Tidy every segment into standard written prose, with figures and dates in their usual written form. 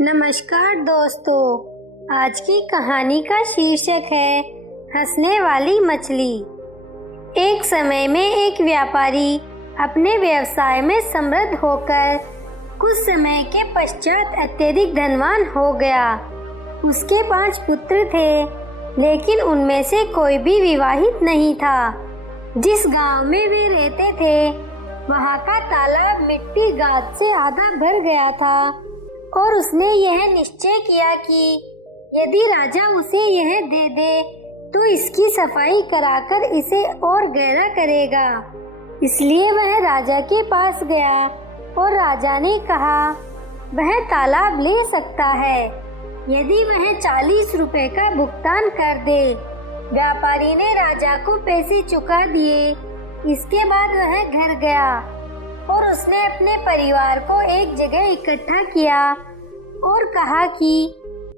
नमस्कार दोस्तों, आज की कहानी का शीर्षक है हंसने वाली मछली। एक समय में एक व्यापारी अपने व्यवसाय में समृद्ध होकर कुछ समय के पश्चात अत्यधिक धनवान हो गया। उसके 5 पुत्र थे, लेकिन उनमें से कोई भी विवाहित नहीं था। जिस गांव में वे रहते थे, वहां का तालाब मिट्टी गाद से आधा भर गया था और उसने यह निश्चय किया कि यदि राजा उसे यह दे दे तो इसकी सफाई कराकर इसे और गहरा करेगा। इसलिए वह राजा के पास गया और राजा ने कहा वह तालाब ले सकता है यदि वह 40 रुपए का भुगतान कर दे। व्यापारी ने राजा को पैसे चुका दिए। इसके बाद वह घर गया और उसने अपने परिवार को एक जगह इकट्ठा किया और कहा कि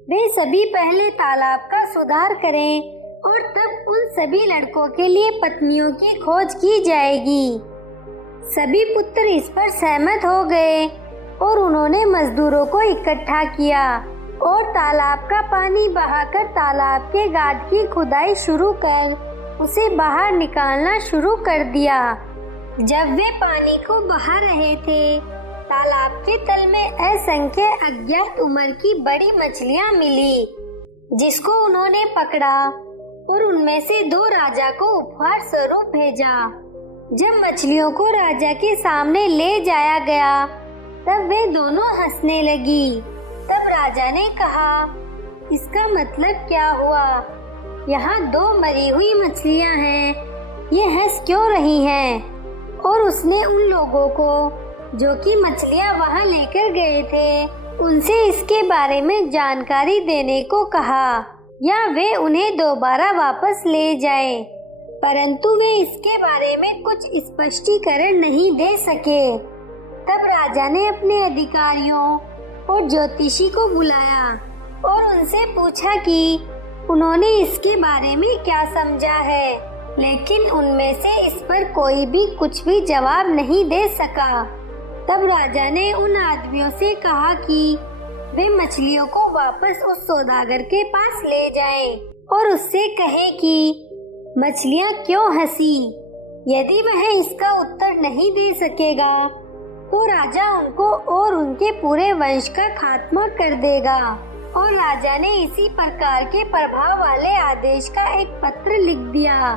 वे सभी पहले तालाब का सुधार करें और तब उन सभी लड़कों के लिए पत्नियों की खोज की जाएगी। सभी पुत्र इस पर सहमत हो गए और उन्होंने मजदूरों को इकट्ठा किया और तालाब का पानी बहाकर तालाब के गाद की खुदाई शुरू कर उसे बाहर निकालना शुरू कर दिया। जब वे पानी को बहा रहे थे, तालाब के तल में असंख्य अज्ञात उम्र की बड़ी मछलियां मिली, जिसको उन्होंने पकड़ा और उनमें से 2 राजा को उपहार स्वरूप भेजा। जब मछलियों को राजा के सामने ले जाया गया, तब वे दोनों हंसने लगी। तब राजा ने कहा, इसका मतलब क्या हुआ? यहाँ 2 मरी हुई मछलियाँ हैं, ये हंस क्यों रही हैं? और उसने उन लोगों को जो कि मछलियाँ वहाँ लेकर गए थे, उनसे इसके बारे में जानकारी देने को कहा या वे उन्हें दोबारा वापस ले जाएं। परंतु वे इसके बारे में कुछ स्पष्टीकरण नहीं दे सके। तब राजा ने अपने अधिकारियों और ज्योतिषी को बुलाया और उनसे पूछा कि उन्होंने इसके बारे में क्या समझा है, लेकिन उनमें से इस पर कोई भी कुछ भी जवाब नहीं दे सका। तब राजा ने उन आदमियों से कहा कि वे मछलियों को वापस उस सौदागर के पास ले जाएं और उससे कहें कि मछलियाँ क्यों हंसी। यदि वह इसका उत्तर नहीं दे सकेगा तो राजा उनको और उनके पूरे वंश का खात्मा कर देगा। और राजा ने इसी प्रकार के प्रभाव वाले आदेश का एक पत्र लिख दिया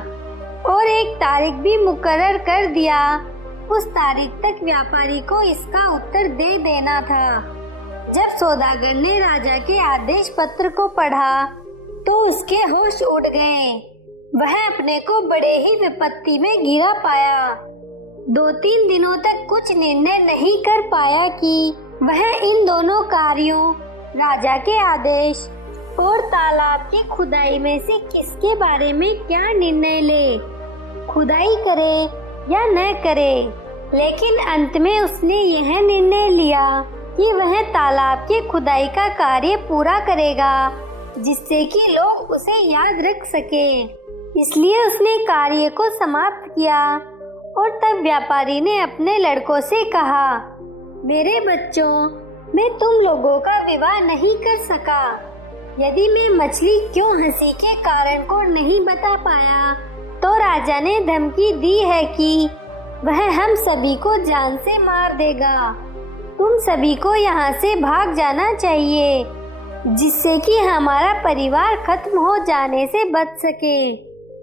और एक तारीख भी मुकर्रर कर दिया। उस तारीख तक व्यापारी को इसका उत्तर दे देना था। जब सौदागर ने राजा के आदेश पत्र को पढ़ा तो उसके होश उड़ गए। वह अपने को बड़े ही विपत्ति में घिरा पाया। 2-3 दिनों तक कुछ निर्णय नहीं कर पाया कि वह इन दोनों कार्यों, राजा के आदेश और तालाब की खुदाई में से किसके बारे में क्या निर्णय ले, खुदाई करे या न करे। लेकिन अंत में उसने यह निर्णय लिया कि वह तालाब की खुदाई का कार्य पूरा करेगा, जिससे कि लोग उसे याद रख सके। इसलिए उसने कार्य को समाप्त किया और तब व्यापारी ने अपने लड़कों से कहा, मेरे बच्चों, मैं तुम लोगों का विवाह नहीं कर सका। यदि मैं मछली क्यों हंसी के कारण को नहीं बता पाया, तो राजा ने धमकी दी है कि वह हम सभी को जान से मार देगा। तुम सभी को यहाँ से भाग जाना चाहिए, जिससे कि हमारा परिवार खत्म हो जाने से बच सके।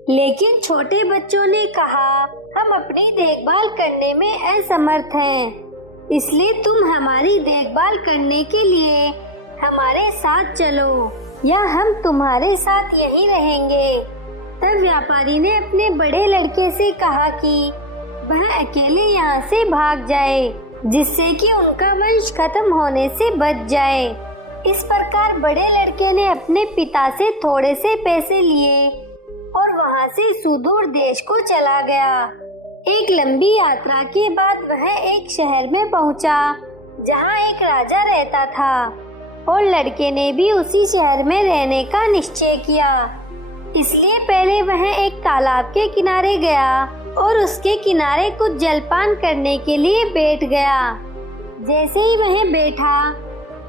लेकिन छोटे बच्चों ने कहा, हम अपनी देखभाल करने में असमर्थ हैं, इसलिए तुम हमारी देखभाल करने के लिए हमारे साथ चलो या हम तुम्हारे साथ यहीं रहेंगे। तब व्यापारी ने अपने बड़े लड़के से कहा कि वह अकेले यहाँ से भाग जाए, जिससे कि उनका वंश खत्म होने से बच जाए। इस प्रकार बड़े लड़के ने अपने पिता से थोड़े से पैसे लिए और वहाँ से सुदूर देश को चला गया। एक लंबी यात्रा के बाद वह एक शहर में पहुंचा, जहां एक राजा रहता था और लड़के ने भी उसी शहर में रहने का निश्चय किया। इसलिए पहले वह एक तालाब के किनारे गया और उसके किनारे कुछ जलपान करने के लिए बैठ गया। जैसे ही वह बैठा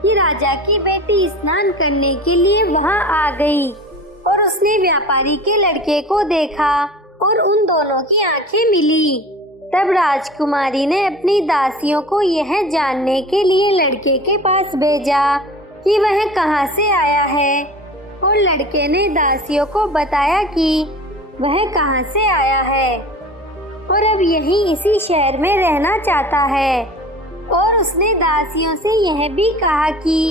कि राजा की बेटी स्नान करने के लिए वहां आ गई और उसने व्यापारी के लड़के को देखा और उन दोनों की आंखें मिली। तब राजकुमारी ने अपनी दासियों को यह जानने के लिए लड़के के पास भेजा कि वह कहां से आया है, और लड़के ने दासियों को बताया कि वह कहां से आया है और अब यहीं इसी शहर में रहना चाहता है। और उसने दासियों से यह भी कहा कि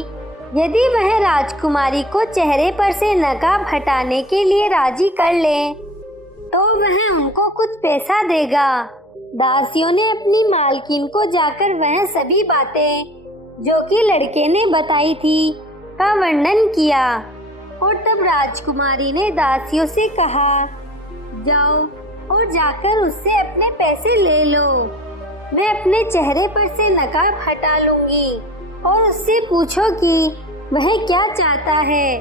यदि वह राजकुमारी को चेहरे पर से नकाब हटाने के लिए राजी कर ले तो वह उनको कुछ पैसा देगा। दासियों ने अपनी मालकिन को जाकर वह सभी बातें जो कि लड़के ने बताई थी का वर्णन किया। और तब राजकुमारी ने दासियों से कहा, जाओ और जाकर उससे अपने पैसे ले लो। मैं अपने चेहरे पर से नकाब हटा लूंगी और उससे पूछो कि वह क्या चाहता है।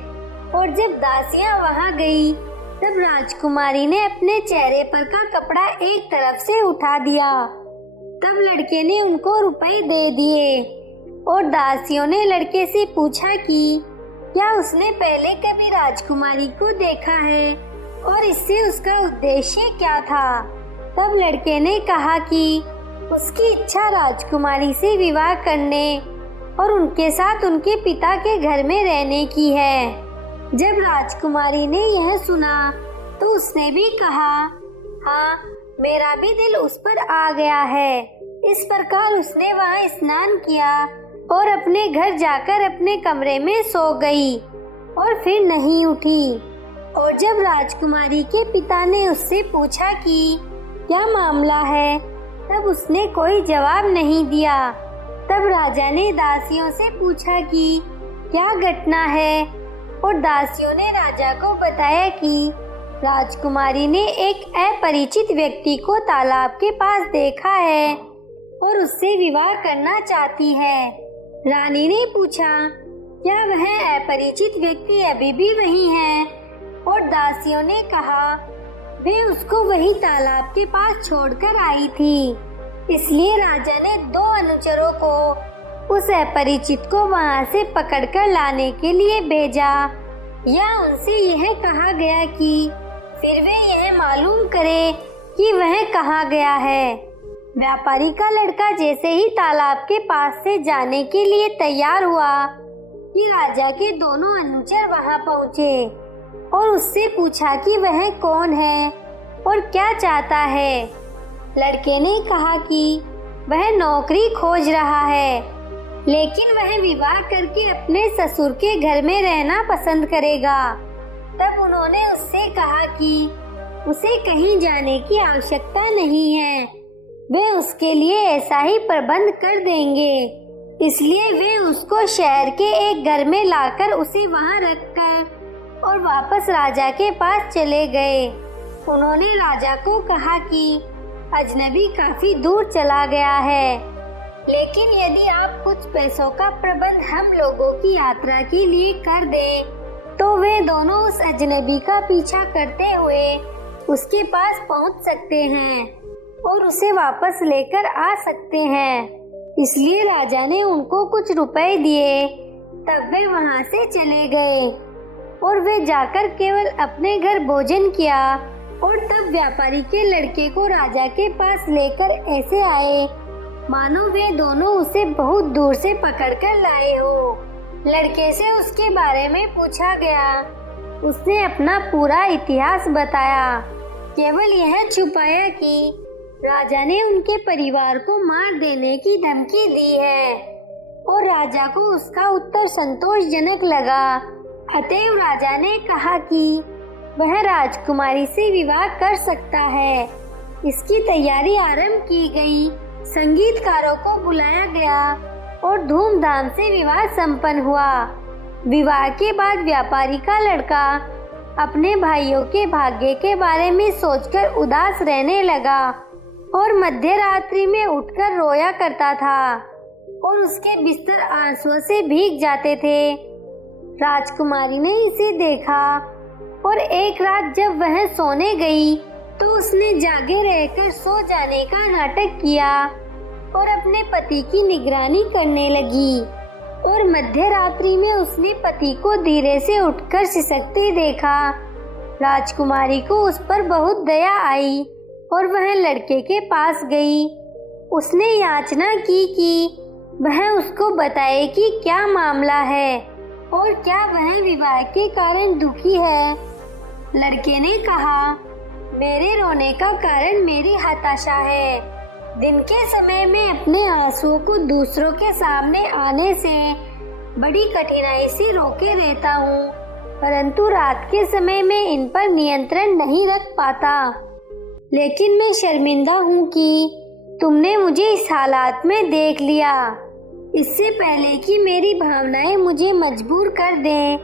और जब दासियां वहां गई तब राजकुमारी ने अपने चेहरे पर का कपड़ा एक तरफ से उठा दिया। तब लड़के ने उनको रुपए दे दिए और दासियों ने लड़के से पूछा कि क्या उसने पहले कभी राजकुमारी को देखा है और इससे उसका उद्देश्य क्या था। तब लड़के ने कहा कि उसकी इच्छा राजकुमारी से विवाह करने और उनके साथ उनके पिता के घर में रहने की है। जब राजकुमारी ने यह सुना तो उसने भी कहा, हाँ, मेरा भी दिल उस पर आ गया है। इस प्रकार उसने वहाँ स्नान किया और अपने घर जाकर अपने कमरे में सो गई और फिर नहीं उठी। और जब राजकुमारी के पिता ने उससे पूछा कि क्या मामला है, तब उसने कोई जवाब नहीं दिया। तब राजा ने दासियों से पूछा कि क्या घटना है, और दासियों ने राजा को बताया कि राजकुमारी ने एक अपरिचित व्यक्ति को तालाब के पास देखा है और उससे विवाह करना चाहती है। रानी ने पूछा, क्या वह अपरिचित व्यक्ति अभी भी वही है, और दासियों ने कहा, वे उसको वही तालाब के पास छोड़कर आई थी। इसलिए राजा ने 2 अनुचरों को उस अपरिचित को वहां से पकड़कर लाने के लिए भेजा, या उनसे यह कहा गया कि फिर वे यह मालूम करे कि वह कहाँ गया है। व्यापारी का लड़का जैसे ही तालाब के पास से जाने के लिए तैयार हुआ कि राजा के दोनों अनुचर वहां पहुँचे और उससे पूछा कि वह कौन है और क्या चाहता है। लड़के ने कहा कि वह नौकरी खोज रहा है, लेकिन वह विवाह करके अपने ससुर के घर में रहना पसंद करेगा। तब उन्होंने उससे कहा कि उसे कहीं जाने की आवश्यकता नहीं है, वे उसके लिए ऐसा ही प्रबंध कर देंगे। इसलिए वे उसको शहर के एक घर में लाकर उसे वहां रखकर और वापस राजा के पास चले गए। उन्होंने राजा को कहा कि अजनबी काफी दूर चला गया है, लेकिन यदि आप कुछ पैसों का प्रबंध हम लोगों की यात्रा के लिए कर दें, तो वे दोनों उस अजनबी का पीछा करते हुए उसके पास पहुंच सकते हैं और उसे वापस लेकर आ सकते हैं। इसलिए राजा ने उनको कुछ रुपए दिए। तब वे वहां से चले गए और वे जाकर केवल अपने घर भोजन किया। और तब व्यापारी के लड़के को राजा के पास लेकर ऐसे आए मानो वे दोनों उसे बहुत दूर से पकड़कर लाए हो। लड़के से उसके बारे में पूछा गया। उसने अपना पूरा इतिहास बताया, केवल यह छुपाया कि राजा ने उनके परिवार को मार देने की धमकी दी है। और राजा को उसका उत्तर संतोषजनक लगा। अतएव राजा ने कहा कि वह राजकुमारी से विवाह कर सकता है। इसकी तैयारी आरंभ की गई। संगीतकारों को बुलाया गया और धूमधाम से विवाह संपन्न हुआ। विवाह के बाद व्यापारी का लड़का अपने भाइयों के भाग्य के बारे में सोचकर उदास रहने लगा और मध्य रात्रि में उठकर रोया करता था और उसके बिस्तर आंसुओं से भीग जाते थे। राजकुमारी ने इसे देखा और एक रात जब वह सोने गई तो उसने जागे रहकर सो जाने का नाटक किया और अपने पति की निगरानी करने लगी। और मध्य रात्रि में उसने पति को धीरे से उठकर सिसकते देखा। राजकुमारी को उस पर बहुत दया आई और वह लड़के के पास गई। उसने याचना की कि वह उसको बताए कि क्या मामला है और क्या वह विवाह के कारण दुखी है। लड़के ने कहा, मेरे रोने का कारण मेरी हताशा है। दिन के समय में अपने आंसुओं को दूसरों के सामने आने से बड़ी कठिनाई से रोके रहता हूँ, परंतु रात के समय में इन पर नियंत्रण नहीं रख पाता। लेकिन मैं शर्मिंदा हूँ कि तुमने मुझे इस हालात में देख लिया। इससे पहले कि मेरी भावनाएं मुझे मजबूर कर दें,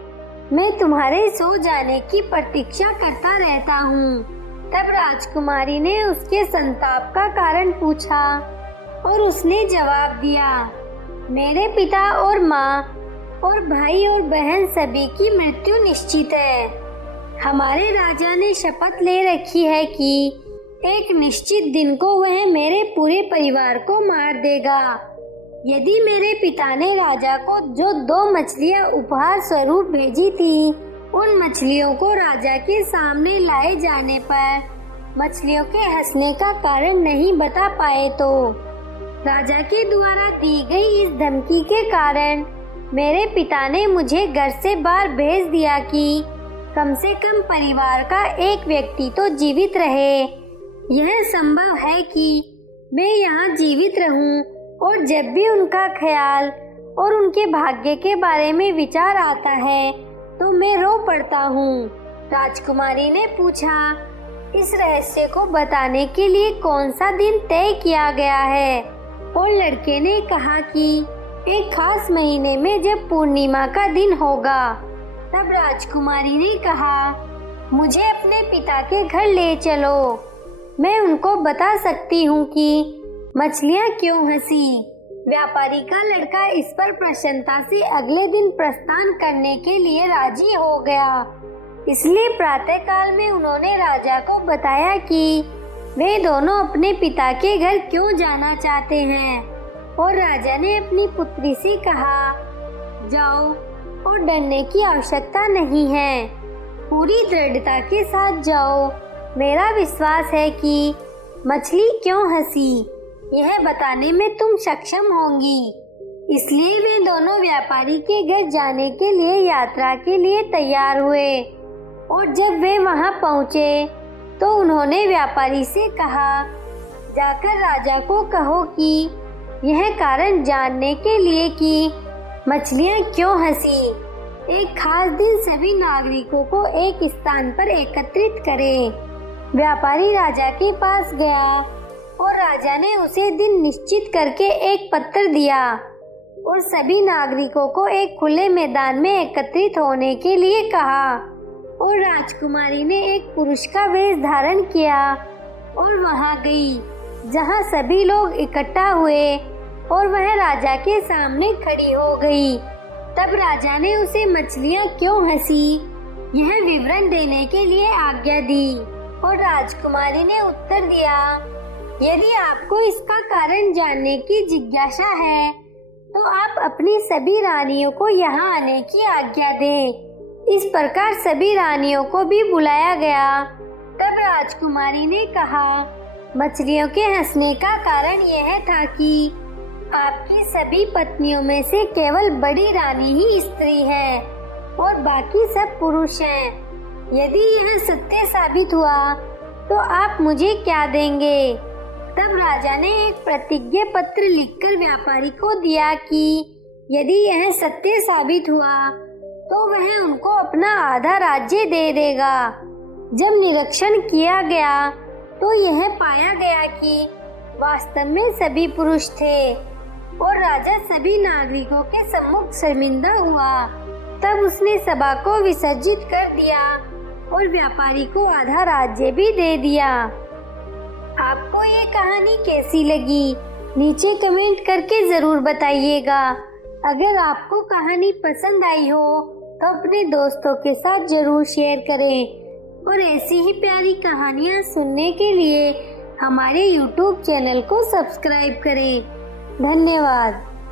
मैं तुम्हारे सो जाने की प्रतीक्षा करता रहता हूँ। तब राजकुमारी ने उसके संताप का कारण पूछा और उसने जवाब दिया, मेरे पिता और माँ और भाई और बहन सभी की मृत्यु निश्चित है। हमारे राजा ने शपथ ले रखी है कि एक निश्चित दिन को वह मेरे पूरे परिवार को मार देगा। यदि मेरे पिता ने राजा को जो 2 मछलियां उपहार स्वरूप भेजी थी, उन मछलियों को राजा के सामने लाए जाने पर मछलियों के हंसने का कारण नहीं बता पाए तो राजा के द्वारा दी गई इस धमकी के कारण मेरे पिता ने मुझे घर से बाहर भेज दिया कि कम से कम परिवार का एक व्यक्ति तो जीवित रहे। यह संभव है कि मैं यहाँ जीवित रहूं और जब भी उनका ख्याल और उनके भाग्य के बारे में विचार आता है तो मैं रो पड़ता हूँ। राजकुमारी ने पूछा, इस रहस्य को बताने के लिए कौन सा दिन तय किया गया है? और लड़के ने कहा कि एक खास महीने में जब पूर्णिमा का दिन होगा। तब राजकुमारी ने कहा, मुझे अपने पिता के घर ले चलो, मैं उनको बता सकती हूँ कि मछलियाँ क्यों हंसी। व्यापारी का लड़का इस पर प्रसन्नता से अगले दिन प्रस्थान करने के लिए राजी हो गया। इसलिए प्रातःकाल में उन्होंने राजा को बताया कि वे दोनों अपने पिता के घर क्यों जाना चाहते हैं। और राजा ने अपनी पुत्री से कहा, जाओ और डरने की आवश्यकता नहीं है, पूरी दृढ़ता के साथ जाओ। मेरा विश्वास है कि मछली क्यों हंसी यह बताने में तुम सक्षम होंगी। इसलिए वे दोनों व्यापारी के घर जाने के लिए यात्रा के लिए तैयार हुए। और जब वे वहां पहुंचे तो उन्होंने व्यापारी से कहा, जाकर राजा को कहो कि यह कारण जानने के लिए कि मछलियां क्यों हंसी, एक खास दिन सभी नागरिकों को एक स्थान पर एकत्रित करें। व्यापारी राजा के पास गया और राजा ने उसे दिन निश्चित करके एक पत्र दिया और सभी नागरिकों को एक खुले मैदान में एकत्रित होने के लिए कहा। और राजकुमारी ने एक पुरुष का वेश धारण किया और वहां गई जहां सभी लोग इकट्ठा हुए और वह राजा के सामने खड़ी हो गई। तब राजा ने उसे मछलियां क्यों हंसी यह विवरण देने के लिए आज्ञा दी। और राजकुमारी ने उत्तर दिया, यदि आपको इसका कारण जानने की जिज्ञासा है तो आप अपनी सभी रानियों को यहाँ आने की आज्ञा दें। इस प्रकार सभी रानियों को भी बुलाया गया। तब राजकुमारी ने कहा, मछलियों के हंसने का कारण यह था कि आपकी सभी पत्नियों में से केवल बड़ी रानी ही स्त्री है और बाकी सब पुरुष हैं। यदि यह सत्य साबित हुआ तो आप मुझे क्या देंगे? तब राजा ने एक प्रतिज्ञा पत्र लिखकर व्यापारी को दिया कि यदि यह सत्य साबित हुआ तो वह उनको अपना आधा राज्य दे देगा। जब निरीक्षण किया गया तो यह पाया गया कि वास्तव में सभी पुरुष थे और राजा सभी नागरिकों के सम्मुख शर्मिंदा हुआ। तब उसने सभा को विसर्जित कर दिया और व्यापारी को आधा राज्य भी दे दिया। आपको ये कहानी कैसी लगी? नीचे कमेंट करके जरूर बताइएगा। अगर आपको कहानी पसंद आई हो तो अपने दोस्तों के साथ जरूर शेयर करें और ऐसी ही प्यारी कहानियाँ सुनने के लिए हमारे YouTube चैनल को सब्सक्राइब करें। धन्यवाद।